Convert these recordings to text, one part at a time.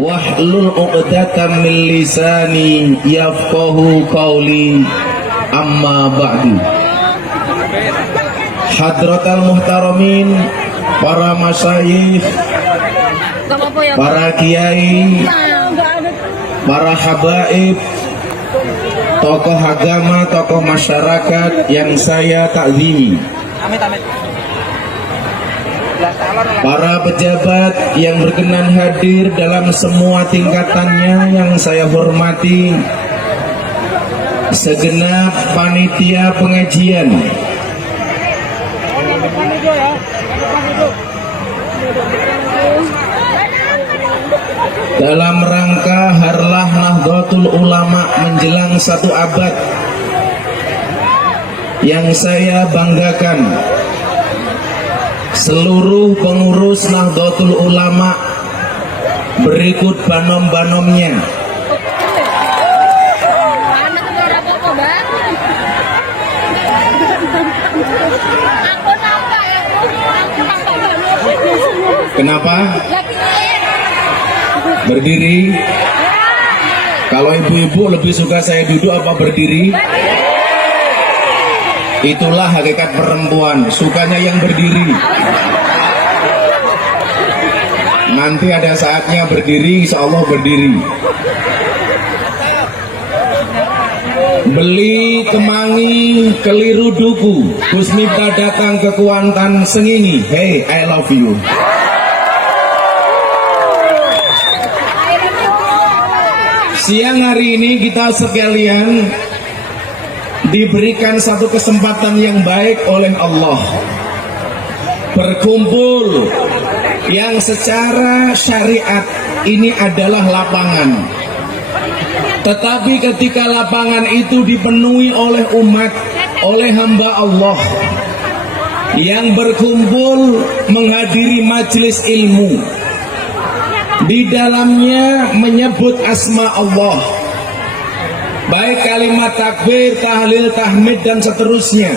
wahlul 'uqdatam min lisani yafqahu qawli, amma ba'du. Hadratal muhtaramin, para masyayikh, para kiai, para habaib, tokoh agama, tokoh masyarakat yang saya takzimi, para pejabat yang berkenan hadir dalam semua tingkatannya yang saya hormati, segenap panitia pengajian, dalam rangka Harlah Nahdlatul Ulama menjelang 1 abad yang saya banggakan. Seluruh pengurus Nahdlatul Ulama berikut banom-banomnya. Kenapa? Berdiri. Kalau ibu-ibu lebih suka saya duduk apa berdiri? Itulah hakikat perempuan, sukanya yang berdiri. Nanti ada saatnya berdiri, insya Allah berdiri. Beli kemangi keliru duku, Gus Miftah datang ke Kuantan Sengini. Hey, I love you. Siang hari ini kita sekalian diberikan satu kesempatan yang baik oleh Allah, berkumpul yang secara syariat ini adalah lapangan. Tetapi ketika lapangan itu dipenuhi oleh umat, oleh hamba Allah yang berkumpul menghadiri majelis ilmu, di dalamnya menyebut asma Allah, baik kalimat takbir, tahlil, tahmid dan seterusnya.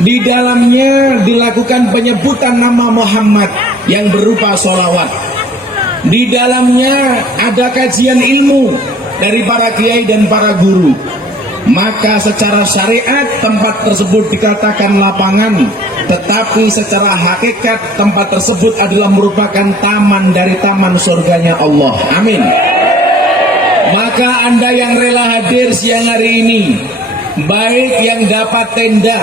Di dalamnya dilakukan penyebutan nama Muhammad yang berupa sholawat. Di dalamnya ada kajian ilmu dari para kiai dan para guru. Maka secara syariat tempat tersebut dikatakan lapangan, tetapi secara hakikat tempat tersebut adalah merupakan taman dari taman surganya Allah. Amin. Maka Anda yang rela hadir siang hari ini, baik yang dapat tenda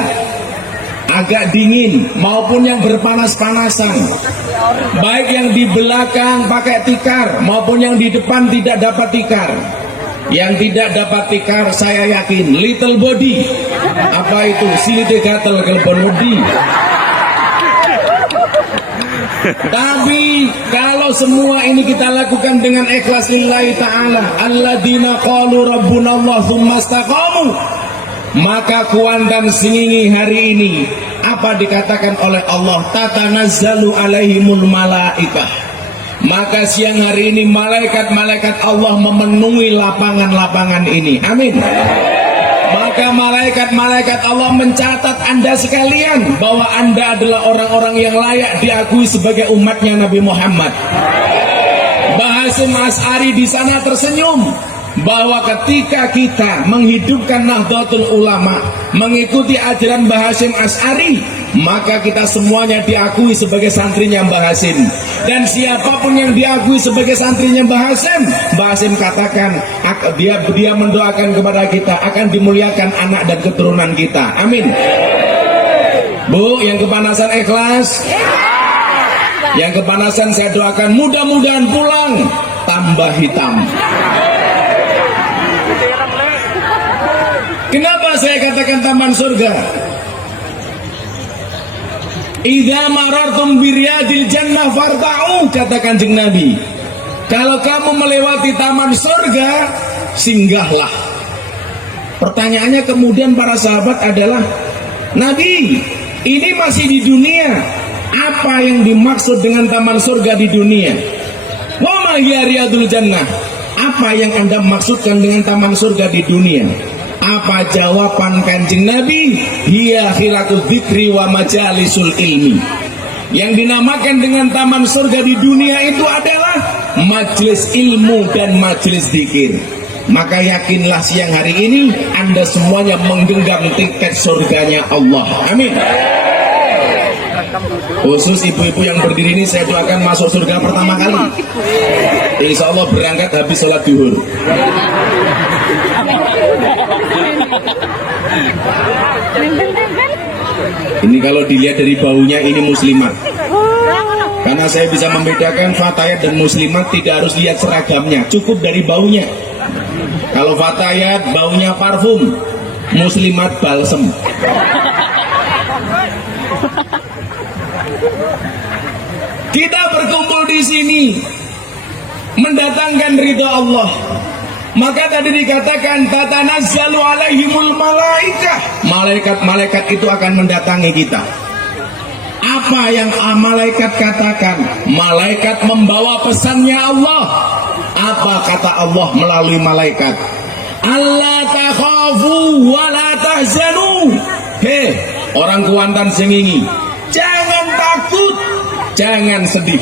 agak dingin maupun yang berpanas-panasan, baik yang di belakang pakai tikar maupun yang di depan tidak dapat tikar. Yang tidak dapat tikar saya yakin little body, apa itu silite gatel kelebon body. Tapi kalau semua ini kita lakukan dengan ikhlas lillahi ta'ala, alladzina qalu rabbunallah tsumma istaqamu, maka Kuantan Sengini hari ini apa dikatakan oleh Allah? Tatanazzalu alaihimul malaikah. Maka siang hari ini malaikat-malaikat Allah memenuhi lapangan-lapangan ini. Amin. Maka malaikat-malaikat Allah mencatat Anda sekalian bahwa Anda adalah orang-orang yang layak diakui sebagai umatnya Nabi Muhammad. Mbah Hasyim Asy'ari di sana tersenyum bahwa ketika kita menghidupkan Nahdlatul Ulama, mengikuti ajaran Mbah Hasyim Asy'ari, maka kita semuanya diakui sebagai santrinya Mbah Hasyim. Dan siapapun yang diakui sebagai santrinya Mbah Hasyim katakan dia mendoakan kepada kita akan dimuliakan anak dan keturunan kita. Amin. Bu, yang kepanasan ikhlas? Yang kepanasan saya doakan mudah-mudahan pulang tambah hitam. Kenapa saya katakan taman surga? Idza marartum biryadil jannah farta'u, kata Kanjeng Nabi. Kalau kamu melewati taman surga, singgahlah. Pertanyaannya kemudian para sahabat adalah, Nabi, ini masih di dunia. Apa yang dimaksud dengan taman surga di dunia? Wa ma hiya riyadul jannah? Apa yang Anda maksudkan dengan taman surga di dunia? Apa jawaban Kanjeng Nabi? Hiya khiratul dzikri wa majalisul ilmi. Yang dinamakan dengan taman surga di dunia itu adalah majelis ilmu dan majelis zikir. Maka yakinlah siang hari ini Anda semuanya menggenggam tiket surganya Allah. Amin. Khusus ibu-ibu yang berdiri ini saya doakan masuk surga pertama kali. Insya Allah berangkat habis sholat duhur. Ini kalau dilihat dari baunya ini muslimat. Karena saya bisa membedakan fatayat dan muslimat tidak harus lihat seragamnya, cukup dari baunya. Kalau fatayat baunya parfum, muslimat balsem. Kita berkumpul di sini mendatangkan ridha Allah. Maka tadi dikatakan tatanazzalu alaihimul malaikah. Malaikat-malaikat itu akan mendatangi kita. Apa yang malaikat katakan? Malaikat membawa pesannya Allah. Apa kata Allah melalui malaikat? Allah takhafu wa la tahzanu. Hei, orang Kuantan sengingi, jangan takut, jangan sedih.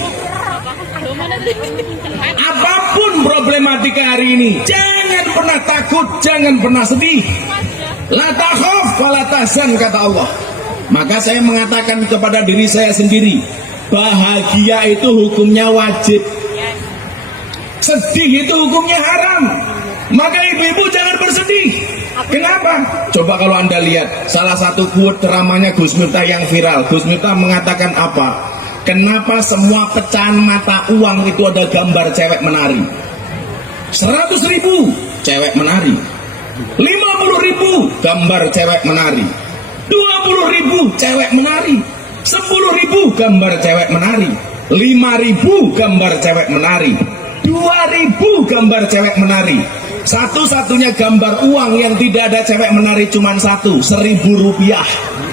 Apapun problematika hari ini, jangan pernah takut, jangan pernah sedih. La takhaf wa la tahzan, kata Allah. Maka saya mengatakan kepada diri saya sendiri, bahagia itu hukumnya wajib, sedih itu hukumnya haram. Maka ibu-ibu jangan bersedih. Kenapa? Coba kalau Anda lihat salah satu quote ceramahnya Gus Miftah yang viral. Gus Miftah mengatakan apa? Kenapa semua pecahan mata uang itu ada gambar cewek menari? 100.000 cewek menari, 50.000 gambar cewek menari, 20.000 cewek menari, 10.000 gambar cewek menari, 5.000 gambar cewek menari, 2.000 gambar cewek menari. Satu-satunya gambar uang yang tidak ada cewek menari cuma satu, 1.000 rupiah.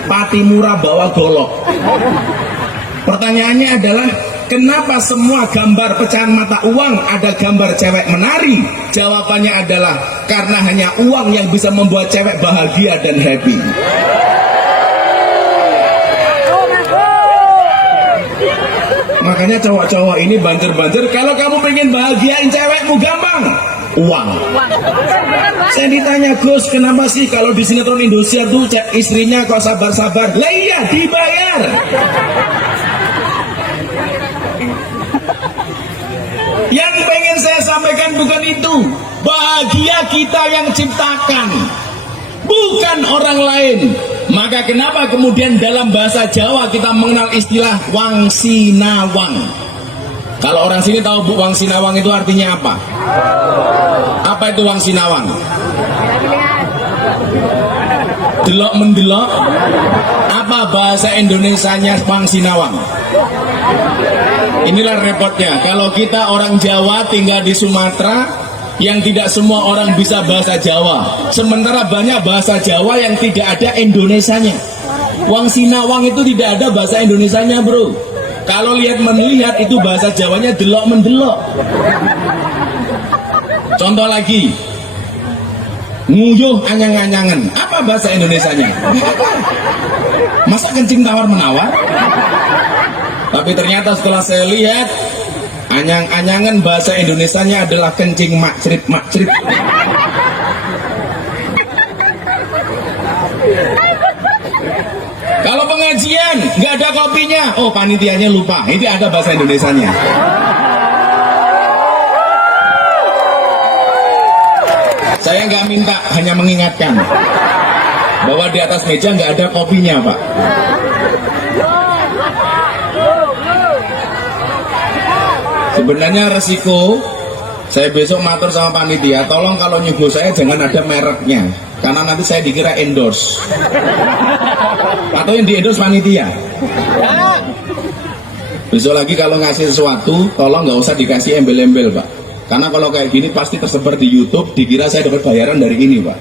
Pati murah bawa golok. Pertanyaannya adalah, kenapa semua gambar pecahan mata uang ada gambar cewek menari? Jawabannya adalah karena hanya uang yang bisa membuat cewek bahagia dan happy. Makanya cowok-cowok ini banter-banter, kalau kamu pengen bahagiain cewekmu gampang, uang. Saya ditanya, Gus, kenapa sih kalau di sinetron Indosiar tuh istrinya kok sabar-sabar? Lah iya, dibayar. Yang pengen saya sampaikan bukan itu. Bahagia kita yang ciptakan, bukan orang lain. Maka kenapa kemudian dalam bahasa Jawa kita mengenal istilah wang sinawang? Kalau orang sini tahu Bu, wang sinawang itu artinya apa? Apa itu wang sinawang? Delok mendelok. Apa bahasa Indonesianya wang sinawang? Inilah repotnya. Kalau kita orang Jawa tinggal di Sumatera, yang tidak semua orang bisa bahasa Jawa. Sementara banyak bahasa Jawa yang tidak ada Indonesianya. Wang sinawang itu tidak ada bahasa Indonesianya, bro. Kalau lihat melihat itu bahasa Jawanya delok mendelok. Contoh lagi, nguyuh anyang-anyangan. Apa bahasa Indonesianya? Masa kencing tawar menawar? Tapi ternyata setelah saya lihat, anyang-anyangan bahasa Indonesianya adalah kencing makcrit-makcrit. Kalau pengajian nggak ada kopinya, oh panitianya lupa, ini ada bahasa Indonesianya. Saya nggak minta, hanya mengingatkan bahwa di atas meja nggak ada kopinya, Pak. Sebenarnya resiko, saya besok matur sama panitia, tolong kalau nyuguh saya jangan ada mereknya, karena nanti saya dikira endorse. Atau yang di endorse panitia. Besok lagi kalau ngasih sesuatu, tolong nggak usah dikasih embel-embel, Pak. Karena kalau kayak gini pasti tersebar di YouTube, dikira saya dapat bayaran dari ini, Pak.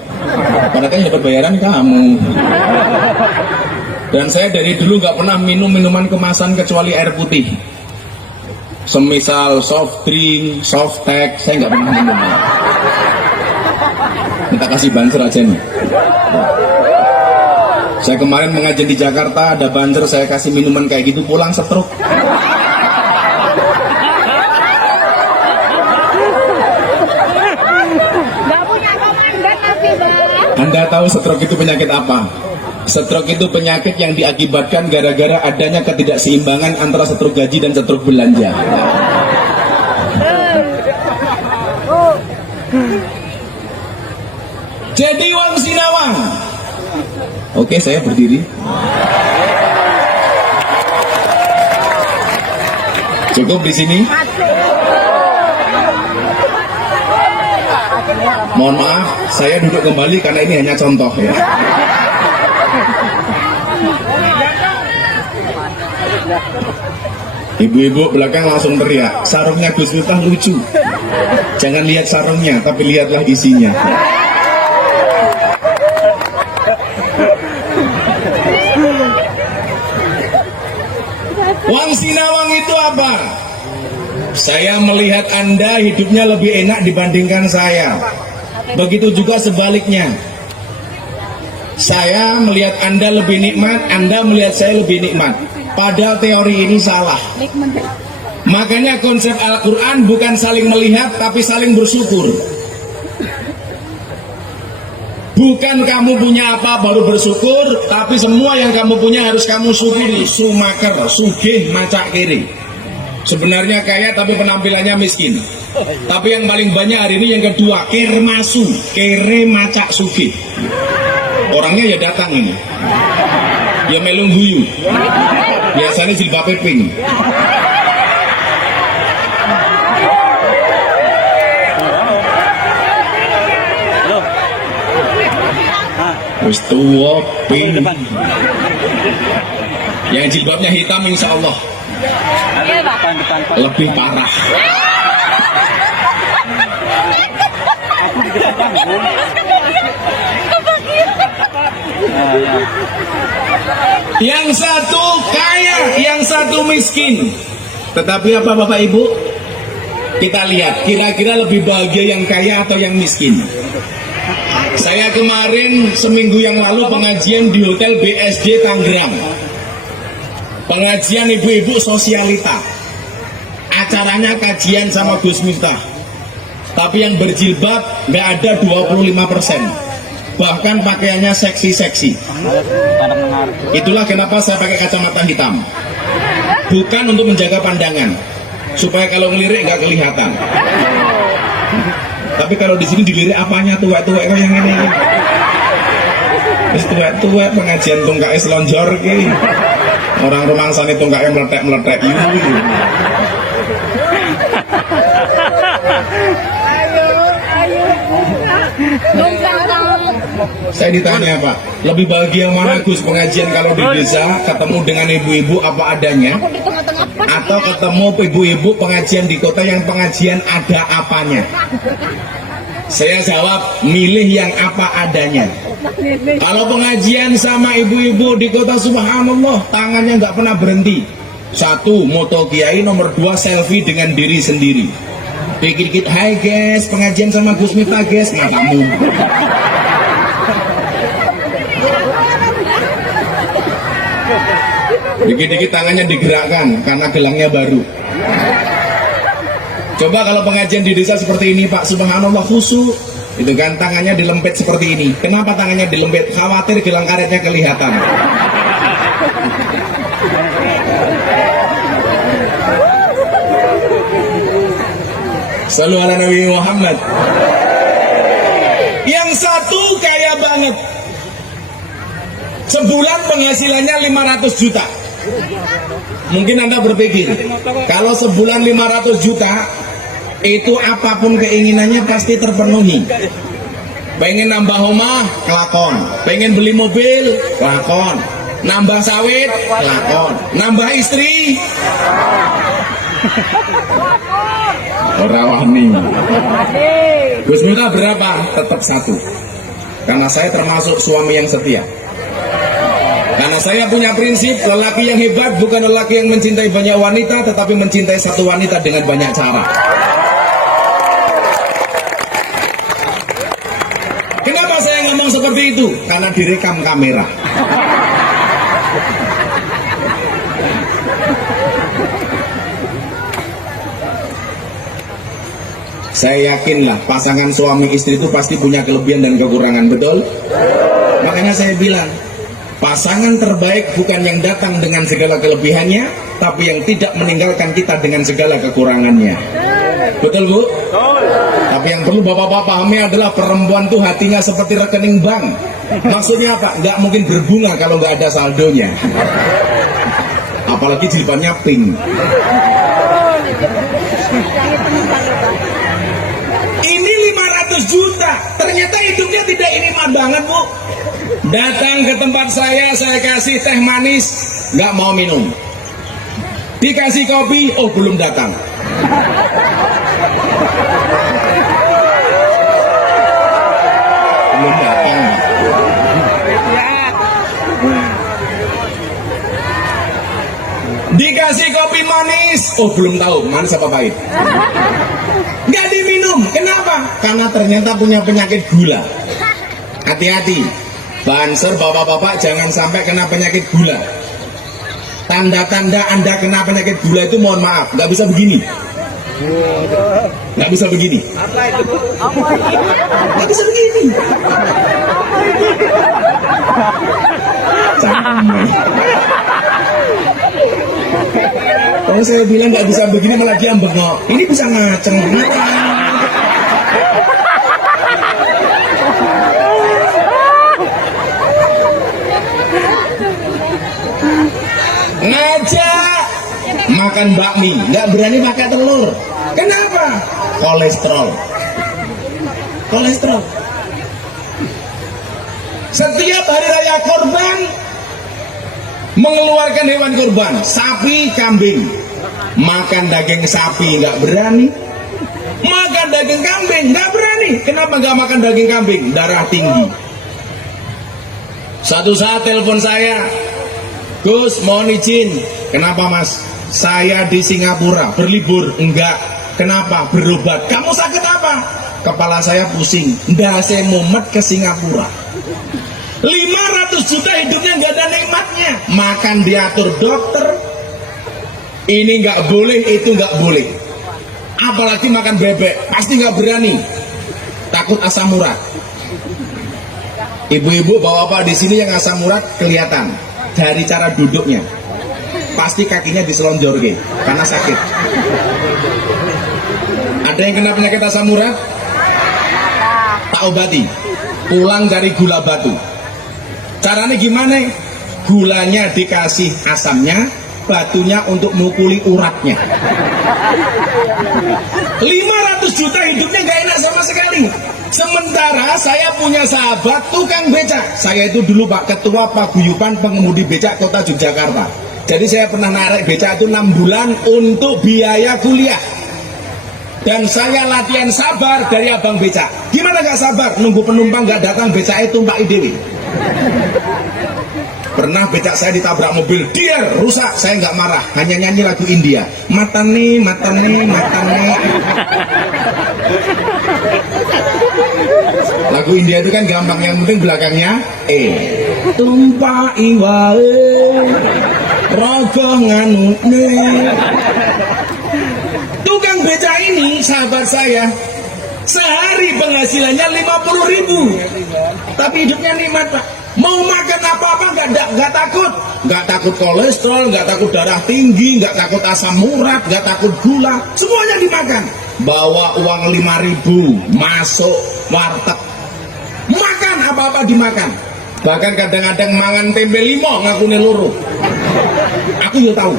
Padahal kan yang dapat bayaran kamu. Dan saya dari dulu nggak pernah minum minuman kemasan kecuali air putih. Semisal soft drink, soft tech, saya nggak pernah minum. Minta kasih banser aja nih. Saya kemarin mengajar di Jakarta, ada banser, saya kasih minuman kayak gitu, pulang stroke. Anda tahu stroke itu penyakit apa? Stroke itu penyakit yang diakibatkan gara-gara adanya ketidakseimbangan antara stroke gaji dan stroke belanja. Jadi Wang Sinawang. Oke, saya berdiri. Cukup di sini. Mohon maaf, saya duduk kembali karena ini hanya contoh ya. Ibu-ibu belakang langsung teriak, sarungnya Gus Miftah lucu. Jangan lihat sarungnya, tapi lihatlah isinya. Wang Sinawang itu apa? Saya melihat Anda hidupnya lebih enak dibandingkan saya. Begitu juga sebaliknya. Saya melihat Anda lebih nikmat, Anda melihat saya lebih nikmat. Padahal teori ini salah. Makanya konsep Al-Quran bukan saling melihat, tapi saling bersyukur. Bukan kamu punya apa baru bersyukur, tapi semua yang kamu punya harus kamu syukuri. Sumaker, sugih, macak kiri. Sebenarnya kaya tapi penampilannya miskin. Tapi yang paling banyak hari ini yang kedua, kermasu, kere macak sugih. Orangnya ya datang ini, ya melung guyu, biasanya jilbabnya pink. Wis tua pink. Yang jilbabnya hitam insya Allah lebih parah. Yang satu kaya, yang satu miskin. Tetapi apa Bapak Ibu? Kita lihat, kira-kira lebih bahagia yang kaya atau yang miskin? Saya kemarin seminggu yang lalu pengajian di Hotel BSD Tangerang. Pengajian ibu-ibu sosialita. Acaranya kajian sama Gus Miftah. Tapi yang berjilbab nggak ada 25%. Bahkan pakaiannya seksi-seksi. Itulah kenapa saya pakai kacamata hitam. Bukan untuk menjaga pandangan, supaya kalau ngelirik nggak kelihatan. Tapi kalau di sini dilirik apanya tua-tua yang ini. Terus tua-tua pengajian tungkai selonjor ki. Orang rumangsane tungkai meletek-meletek itu. Saya ditanya Pak, lebih bahagia mana Gus pengajian kalau di desa ketemu dengan ibu-ibu apa adanya, atau ketemu ibu-ibu pengajian di kota yang pengajian ada apanya? Saya jawab, milih yang apa adanya. Kalau pengajian sama ibu-ibu di kota, subhanallah, tangannya nggak pernah berhenti. Satu, moto kiai, nomor dua, selfie dengan diri sendiri. Dikit-dikit, hai guys, pengajian sama Gus Miftah guys, matamu. Dikit-dikit tangannya digerakkan karena gelangnya baru. Coba kalau pengajian di desa seperti ini Pak, subhanallah khusyuk. Itu kan tangannya dilempit seperti ini. Kenapa tangannya dilempit? Khawatir gelang karetnya kelihatan. Shallu ala Nabi Muhammad. Yang satu kaya banget. Sebulan penghasilannya 500 juta. Mungkin Anda berpikir, kalau sebulan 500 juta, itu apapun keinginannya pasti terpenuhi. Pengen nambah rumah, kelakon. Pengen beli mobil, kelakon. Nambah sawit, kelakon. Nambah istri, orang wani. Gus Miftah berapa? Tetap satu. Karena saya termasuk suami yang setia. Karena saya punya prinsip, lelaki yang hebat bukan lelaki yang mencintai banyak wanita, tetapi mencintai satu wanita dengan banyak cara. Kenapa saya ngomong seperti itu? Karena direkam kamera. Saya yakinlah pasangan suami istri itu pasti punya kelebihan dan kekurangan, betul? Makanya saya bilang, pasangan terbaik bukan yang datang dengan segala kelebihannya, tapi yang tidak meninggalkan kita dengan segala kekurangannya. Betul, Bu? Tapi yang perlu Bapak-Bapak pahami adalah perempuan tuh hatinya seperti rekening bank. Maksudnya apa? Nggak mungkin berbunga kalau nggak ada saldonya. Apalagi jilbabnya pink. Ini 500 juta. Ternyata hidupnya tidak nikmat banget, Bu. Datang ke tempat saya kasih teh manis, nggak mau minum. Dikasih kopi, oh belum datang. Belum datang. Dikasih kopi manis, oh belum tahu manis apa pahit. Nggak diminum, kenapa? Karena ternyata punya penyakit gula. Hati-hati, Banser bapak-bapak jangan sampai kena penyakit gula. Tanda-tanda Anda kena penyakit gula itu mohon maaf, nggak bisa begini. Nggak bisa begini. Nggak bisa begini. Kalau saya bilang nggak bisa begini malah dia bengok. Ini bisa ngaceng. Ngajak makan bakmi, nggak berani pakai telur. Kenapa? Kolesterol. Kolesterol. Setiap hari raya kurban mengeluarkan hewan kurban, sapi, kambing. Makan daging sapi nggak berani, makan daging kambing nggak berani. Kenapa nggak makan daging kambing? Darah tinggi. Satu saat telepon saya, Gus, mohon izin. Kenapa, Mas? Saya di Singapura berlibur. Enggak. Kenapa? Berobat. Kamu sakit apa? Kepala saya pusing. Nggak, saya mumet ke Singapura. 500 juta hidupnya nggak ada nikmatnya. Makan diatur dokter. Ini nggak boleh, itu nggak boleh. Apalagi makan bebek, pasti nggak berani. Takut asam urat. Ibu-ibu, bapak-bapak di sini yang asam urat kelihatan dari cara duduknya. Pasti kakinya diselonjorke karena sakit. Ada yang kena penyakit asam urat? Tak obati. Pulang dari gula batu. Caranya gimana? Gulanya dikasih asamnya, batunya untuk mukuli uratnya. 500 juta hidupnya gak enak sama sekali. Sementara saya punya sahabat tukang becak. Saya itu dulu Pak Ketua Paguyuban Pengemudi Becak Kota Yogyakarta. Jadi saya pernah narik becak itu 6 bulan untuk biaya kuliah. Dan saya latihan sabar dari abang becak. Gimana gak sabar? Nunggu penumpang gak datang, becaknya tumpaki dewi. Pernah becak saya ditabrak mobil, dia rusak, saya nggak marah, hanya nyanyi lagu India. Matane, matane, matane. Lagu India itu kan gampang, yang penting belakangnya tumpaki wae rogoh nganune. Tukang becak ini sahabat saya, sehari penghasilannya 50.000, tapi hidupnya nikmat Pak. Mau makan apa-apa nggak takut, nggak takut kolesterol, nggak takut darah tinggi, nggak takut asam urat, nggak takut gula, semuanya dimakan. Bawa uang 5.000 masuk warteg, makan apa-apa dimakan. Bahkan kadang-kadang mangan tempe limo ngakune loro. Aku juga tahu.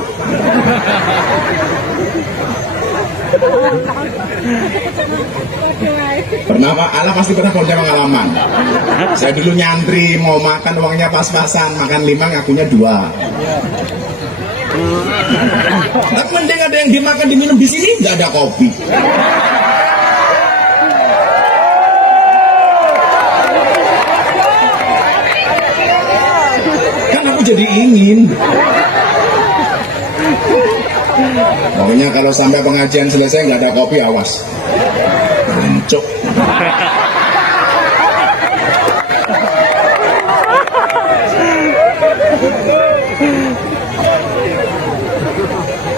Pernah Pak, Allah pasti pernah punya pengalaman. Saya dulu nyantri mau makan uangnya pas-pasan, makan 5 ngakunya 2. Tapi mending ada yang dimakan diminum, di sini nggak ada kopi. Kan aku jadi ingin. Pokoknya kalau sampai pengajian selesai nggak ada kopi, awas. Hancur.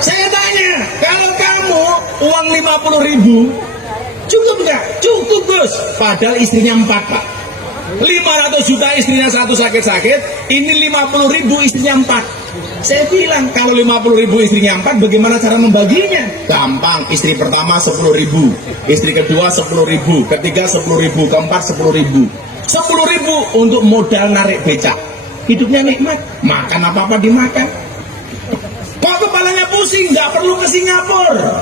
Saya tanya, kalau kamu uang 50.000 cuma cukup Gus, padahal istrinya 4 Pak. 500 juta istrinya satu sakit-sakit, ini 50.000 istrinya 4. Saya bilang kalau 50.000 istrinya 4, bagaimana cara membaginya? Gampang, istri pertama 10.000, istri kedua 10.000, ketiga 10.000, keempat 10.000. 10.000 untuk modal narik becak. Hidupnya nikmat, makan apa-apa dimakan. Kok kepalanya pusing, nggak perlu ke Singapura.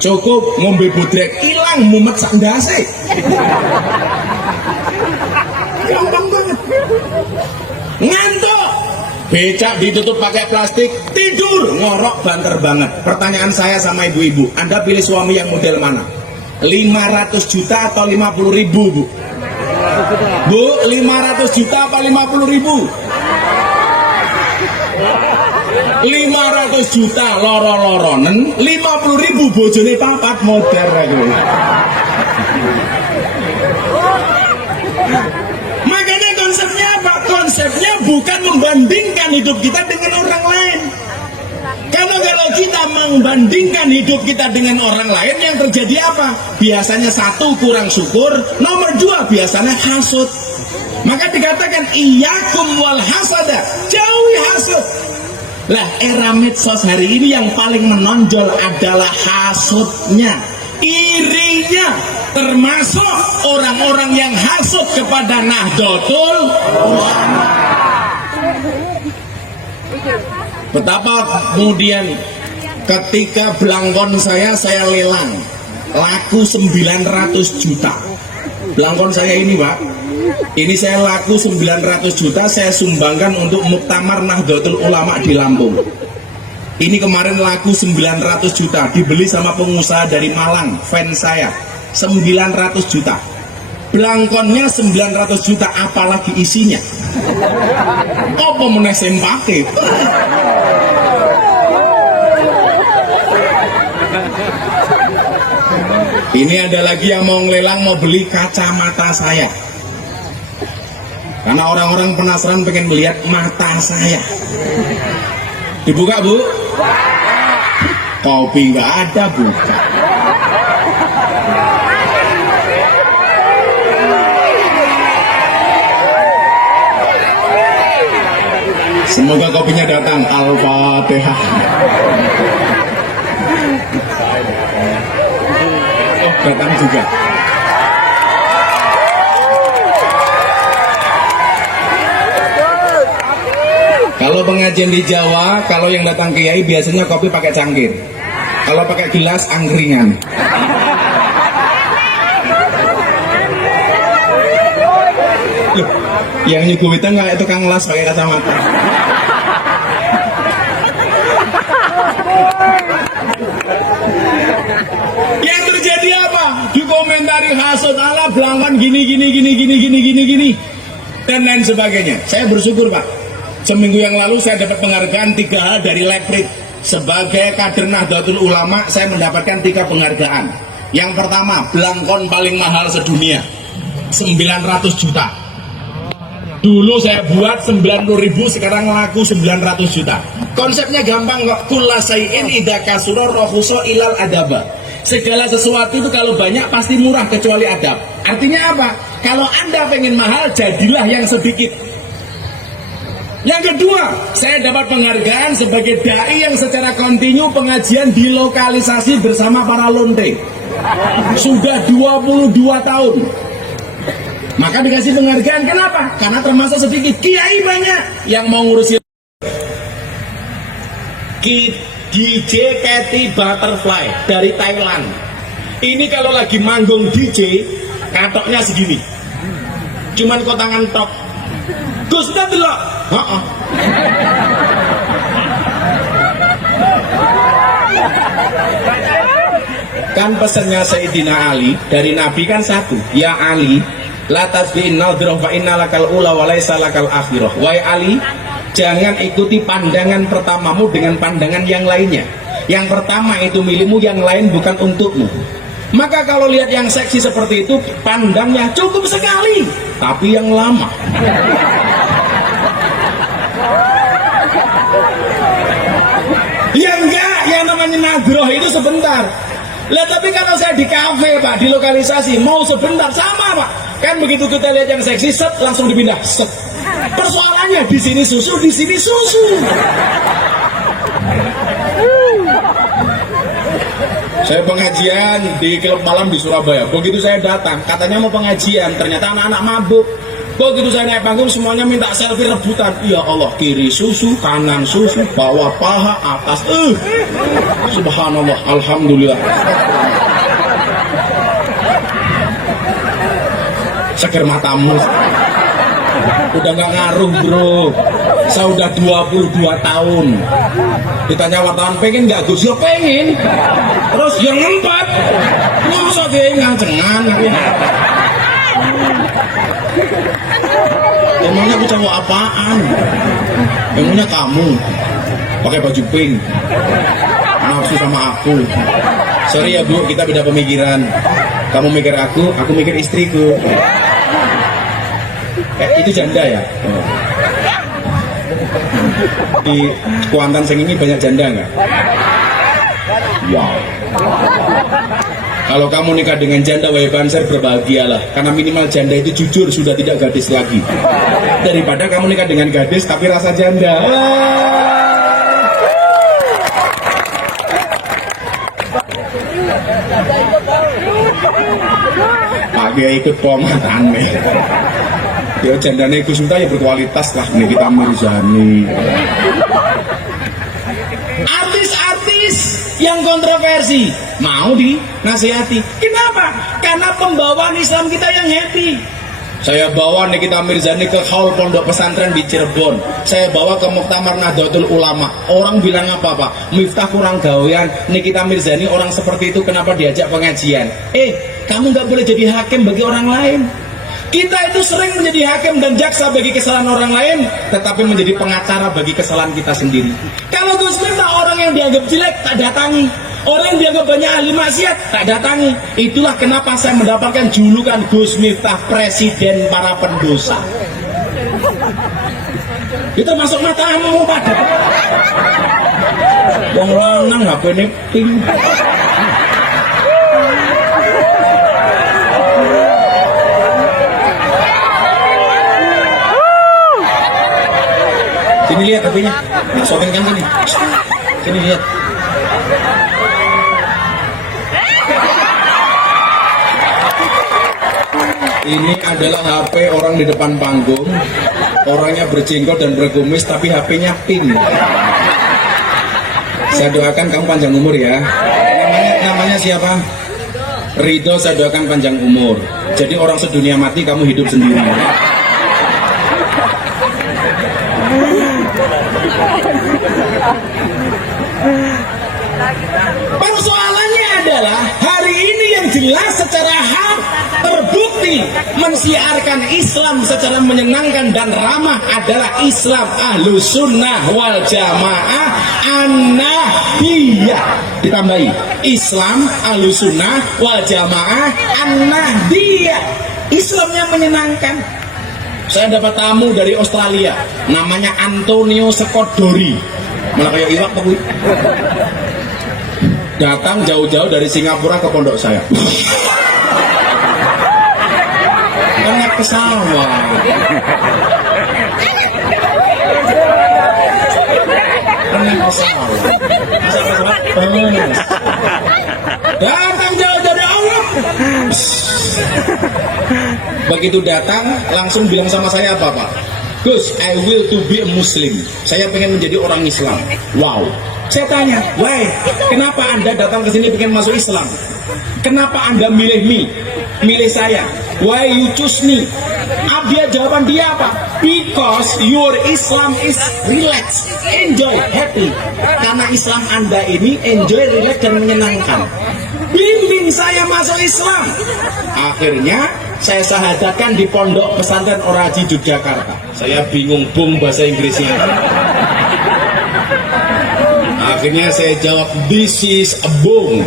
Cukup ngombe bodrek, hilang mumet sandase. Gampang banget. Ngantuk, becak ditutup pakai plastik, tidur ngorok banter banget. Pertanyaan saya sama ibu-ibu, Anda pilih suami yang model mana? 500 juta atau 50.000 Bu? Bu, 500 juta apa 50.000? 500 juta loro-loronen, 50.000 bojone papat modern aku. Makanya konsepnya apa? Konsepnya bukan membandingkan hidup kita dengan orang lain. Karena kalau kita membandingkan hidup kita dengan orang lain, yang terjadi apa? Biasanya satu, kurang syukur. Nomor dua, biasanya hasud. Maka dikatakan iyyakum wal hasada, jauhi hasud. Lah era medsos hari ini yang paling menonjol adalah hasudnya, irinya, termasuk orang-orang yang hasud kepada Nahdlatul Ulama. Betapa kemudian ketika belangkon saya lelang, laku 900 juta. Belangkon saya ini Pak, ini saya laku 900 juta, saya sumbangkan untuk Muktamar Nahdlatul Ulama di Lampung. Ini kemarin laku 900 juta, dibeli sama pengusaha dari Malang, fans saya, 900 juta. Belangkonnya 900 juta, apalagi isinya? Apa meneh sempake? Ini ada lagi yang mau ngelelang, mau beli kacamata saya. Karena orang-orang penasaran pengen melihat mata saya. Dibuka Bu? Kopi nggak ada, buka. Semoga kopinya datang. Al-Fatihah. Oh, datang juga. Kalau pengajian di Jawa, kalau yang datang kiai biasanya kopi pakai cangkir. Kalau pakai gelas angkringan. Loh, yang nyuguhitan nggak tukang las pakai kacamata. Yang terjadi apa? Dikomentari hasud, ala belangkan gini dan lain sebagainya. Saya bersyukur Pak, seminggu yang lalu saya dapat penghargaan 3 hal dari Leprit. Sebagai kader Nahdlatul Ulama, saya mendapatkan 3 penghargaan. Yang pertama, belangkon paling mahal sedunia, 900 juta. Dulu saya buat 90.000, sekarang laku 900 juta. Konsepnya gampang kok. Kullasain idza kasura rahusa ilal adaba. Segala sesuatu itu kalau banyak pasti murah kecuali adab. Artinya apa? Kalau Anda pengen mahal, jadilah yang sedikit. Yang kedua, saya dapat penghargaan sebagai dai yang secara kontinu pengajian di lokalisasi bersama para lonte. Sudah 22 tahun. Maka dikasih penghargaan, kenapa? Karena termasuk sedikit, kiai banyak yang mau ngurusin. DJ Katy Butterfly dari Thailand. Ini kalau lagi manggung DJ, katoknya segini. Cuman kotangan tok. Gus dulu. Kan pesannya Sayyidina Ali dari Nabi kan satu, ya Ali, la tasbi'in nadhirah fa inna lakal ula wa laisa lakal akhirah. Wahai Ali, jangan ikuti pandangan pertamamu dengan pandangan yang lainnya. Yang pertama itu milikmu, yang lain bukan untukmu. Maka kalau lihat yang seksi seperti itu, pandangnya cukup sekali, tapi yang lama. Ya enggak, yang namanya nadhirah itu sebentar. Lah tapi kalau saya di kafe Pak, di lokalisasi mau sebentar sama Pak. Kan begitu kita lihat yang seksi set langsung dipindah set. Persoalannya di sini susu, di sini susu. Saya pengajian di klub malam di Surabaya. Begitu saya datang, katanya mau pengajian, ternyata anak-anak mabuk. Begitu saya naik panggung semuanya minta selfie rebutan. Ya Allah, kiri susu, kanan susu, bawah paha, atas. Subhanallah, alhamdulillah. Seger matamu. Udah nggak ngaruh bro. Saya udah 22 tahun. Ditanya wartawan pengen nggak Gus? Ya pengen. Terus yang empat, masa dia ngancengan. Emangnya aku cowok apaan? Emangnya kamu pakai baju pink, nafsu sama aku. Sorry ya Bu, kita beda pemikiran. Kamu mikir aku mikir istriku. Itu janda ya? Oh. Di Kuantan Seng ini banyak janda nggak? Wow. Kalau kamu nikah dengan janda, wahai Banser, berbahagialah. Karena minimal janda itu jujur, sudah tidak gadis lagi. Daripada kamu nikah dengan gadis, tapi rasa janda. Pakai ikut pomatan nih. Ya jandanya Gus Miftah ya berkualitas lah. Nikita Mirzani. Artis-artis yang kontroversi mau dinasihati. Kenapa? Karena pembawaan Islam kita yang happy. Saya bawa Nikita Mirzani ke haul pondok pesantren di Cirebon. Saya bawa ke Muktamar Nahdlatul Ulama. Orang bilang apa Pak? Miftah kurang gawean. Nikita Mirzani orang seperti itu kenapa diajak pengajian? Kamu nggak boleh jadi hakim bagi orang lain. Kita itu sering menjadi hakim dan jaksa bagi kesalahan orang lain, tetapi menjadi pengacara bagi kesalahan kita sendiri. Kalau Gus Miftah orang yang dianggap jelek tak datangi, orang yang dianggap banyak ahli maksiat tak datangi. Itulah kenapa saya mendapatkan julukan Gus Miftah presiden para pendosa. Itu masuk matamu pada. Wong lanang HP ini pink. Sini lihat HP-nya. Shopping kan sini. Sini lihat. Ini adalah HP orang di depan panggung. Orangnya berjenggot dan berkumis tapi HP-nya pink. Saya doakan kamu panjang umur ya. Namanya siapa? Ridho, saya doakan panjang umur. Jadi orang sedunia mati, kamu hidup sendiri. Persoalannya adalah hari ini yang jelas secara hak terbukti mensiarkan Islam secara menyenangkan dan ramah adalah Islam Ahlus Sunnah wal Jamaah An-Nahdiyah. Ditambahi Islam Ahlus Sunnah wal Jamaah An-Nahdiyah. Islam yang menyenangkan. Saya dapat tamu dari Australia, namanya Antonio Sekodori. Malah kayak Irak Pak. Datang jauh-jauh dari Singapura ke pondok saya. Naik pesawat. Naik pesawat. Datang jauh dari Allah. Begitu datang langsung bilang sama saya apa Pak? Gus, I will to be a Muslim. Saya pengen menjadi orang Islam. Wow. Saya tanya, why? Kenapa Anda datang ke sini pengen masuk Islam? Kenapa Anda milih saya? Why you choose me? Dia jawaban dia apa? Because your Islam is relax, enjoy, happy. Karena Islam Anda ini enjoy, relax dan menyenangkan. Bimbing saya masuk Islam. Akhirnya saya sahadatkan di pondok pesantren Oraji Yogyakarta. Saya bingung bung bahasa Inggrisnya. Akhirnya saya jawab, this is a bung.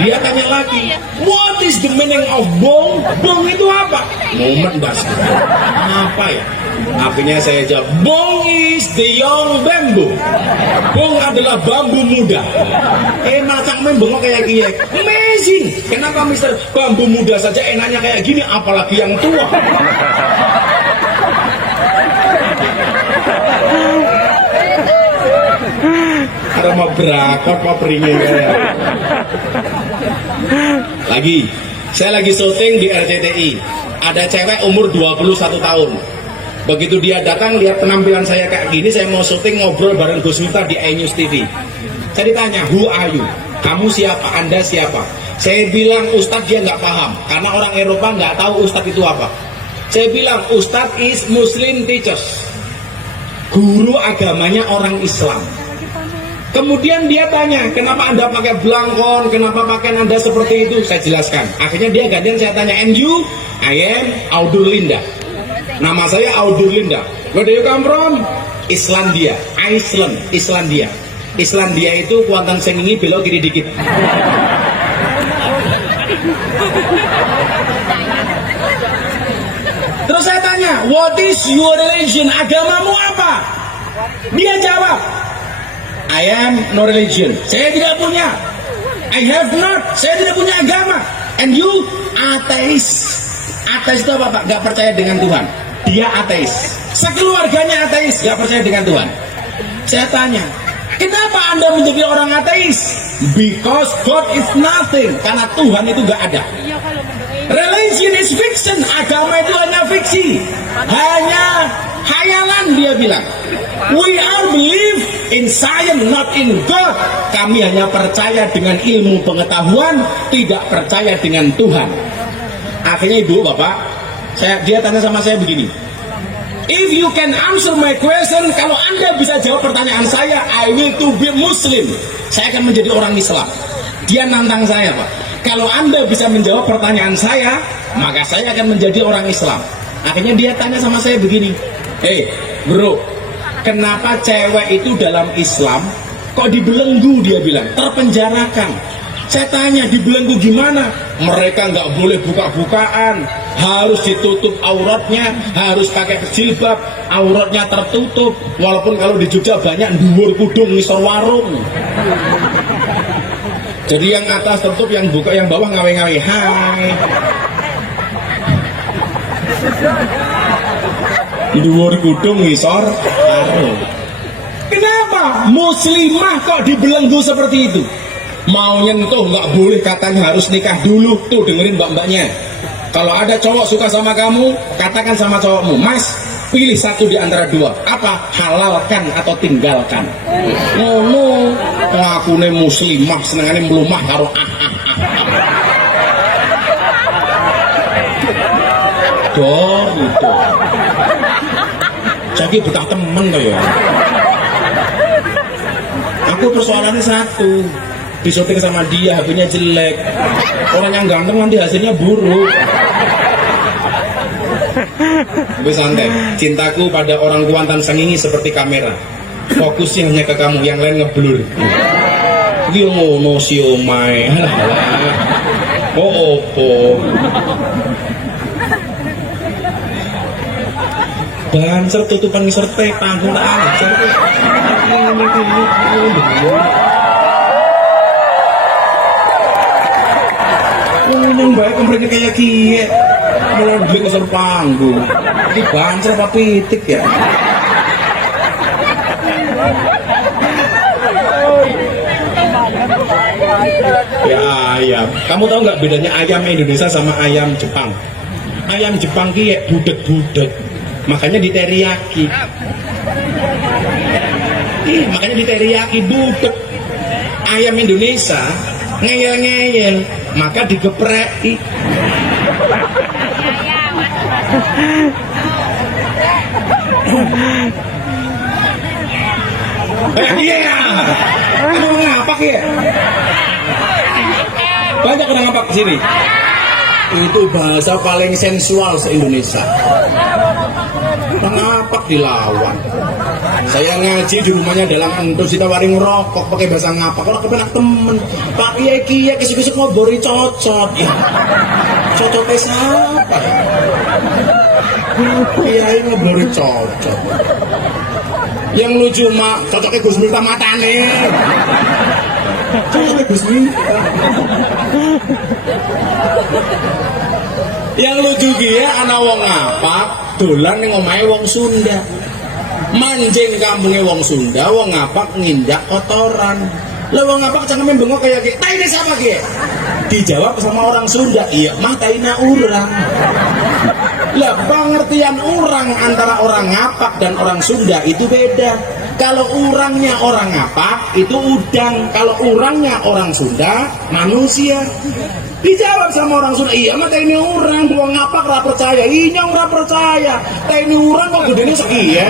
Dia tanya lagi, what is the meaning of bong? Bong itu apa? Momen dasar. Apa ya? Akhirnya saya jawab, bong is the young bamboo. Bong adalah bambu muda. Macam main bengok kayak gini. Amazing. Kenapa Mister bambu muda saja enaknya kayak gini, apalagi yang tua? Ada mau berakot, mau beringin lagi. Saya lagi syuting di RCTI. Ada cewek umur 21 tahun. Begitu dia datang lihat penampilan saya kayak gini, saya mau syuting ngobrol bareng Gus Miftah di iNews TV. Saya ditanya, who are you? Kamu siapa? Anda siapa? Saya bilang Ustadz, dia nggak paham karena orang Eropa nggak tahu Ustadz itu apa. Saya bilang Ustadz is Muslim teachers, guru agamanya orang Islam. Kemudian dia tanya, kenapa Anda pakai belangkon, kenapa pakaian Anda seperti itu? Saya jelaskan. Akhirnya dia gantian saya tanya, and you? I am Audur Linda. Nama saya Audur Linda. Where do you come from? Islandia. Iceland, Islandia. Islandia itu Kuantan Sengingi belok kiri dikit. Terus saya tanya, what is your religion? Agamamu apa? Dia jawab, I am no religion. Saya tidak punya. I have not. Saya tidak punya agama. And you? Ateis. Ateis itu apa Pak? Gak percaya dengan Tuhan. Dia ateis. Sekeluarganya ateis, gak percaya dengan Tuhan. Saya tanya, kenapa Anda menjadi orang ateis? Because God is nothing. Karena Tuhan itu gak ada. Religion is fiction. Agama itu hanya fiksi, hanya hayalan, dia bilang. We are believe in science, not in God. Kami hanya percaya dengan ilmu pengetahuan, tidak percaya dengan Tuhan. Akhirnya ibu, bapak, dia tanya sama saya begini, if you can answer my question, kalau Anda bisa jawab pertanyaan saya, I will to be Muslim. Saya akan menjadi orang Islam. Dia nantang saya, Pak. Kalau Anda bisa menjawab pertanyaan saya, maka saya akan menjadi orang Islam. Akhirnya dia tanya sama saya begini, hey bro, kenapa cewek itu dalam Islam kok dibelenggu? Dia bilang, terpenjarakan. Saya tanya, dibelenggu gimana? Mereka nggak boleh buka-bukaan, harus ditutup auratnya, harus pakai jilbab, auratnya tertutup. Walaupun kalau di Jogja banyak dhuwur kudung ngisor warung. Jadi yang atas tertutup, yang buka, yang bawah ngawe-ngawe. Hai. Dhuwur kudung ngisor warung. Kenapa muslimah kok dibelenggu seperti itu? Mau nyentuh nggak boleh, katanya harus nikah dulu. Tuh dengerin mbak-mbaknya. Kalau ada cowok suka sama kamu, katakan sama cowokmu, Mas, pilih satu di antara dua. Apa? Halalkan atau tinggalkan. No, ngakune muslimah senengane melumah karo Dor itu. Jadi betah temen tuh ya. Aku persoalannya satu, disyuting sama dia, HP-nya jelek. Orang yang ganteng nanti hasilnya buruk. Tapi santai, cintaku pada orang Kuantan Sengingi seperti kamera, fokusnya hanya ke kamu, yang lain ngeblur. Dia ngono siomay. Oh opo. Banser tutupan ngisor teh panggung tak ajar. Ini baik mereka kayak kie, malah beli ngisor panggung. Ini banser apa pitik ya? Ya ayam. Kamu tahu nggak bedanya ayam Indonesia sama ayam Jepang? Ayam Jepang kie budet-budet, makanya diteriyaki. Makanya diteriyaki budet. Ayam Indonesia ngeyel-ngeyel, maka digepreki. Iya, kamu ngapak ya? Banyak orang ngapak di sini. Itu bahasa paling sensual se-Indonesia. Ngapak dilawan. Saya ngaji di rumahnya dalam entus ditawarin ngerokok pakai bahasa ngapa kalau kepenak temen Pak Kiai kisik-kisik ngobori cocot ya cocotnya siapa ya Kiai ngobori cocot yang lucu mak cocoknya Gus Miftah matane cocoknya Gus Miftah yang lucu dia anak wong apa dolan ning omahe wong Sunda mancing kampungnya wong Sunda wong ngapak nginjak kotoran lah wong ngapak cangkeme bengok kayak gitu tai ini siapa ki dijawab sama orang Sunda iya mah taina urang lah pengertian orang antara orang ngapak dan orang Sunda itu beda kalau orangnya orang ngapak itu udang kalau orangnya orang Sunda manusia dijawab sama orang Sunda iya mah ini orang gua ngapak ra percaya inyong ra percaya ini orang kok gedenya sekian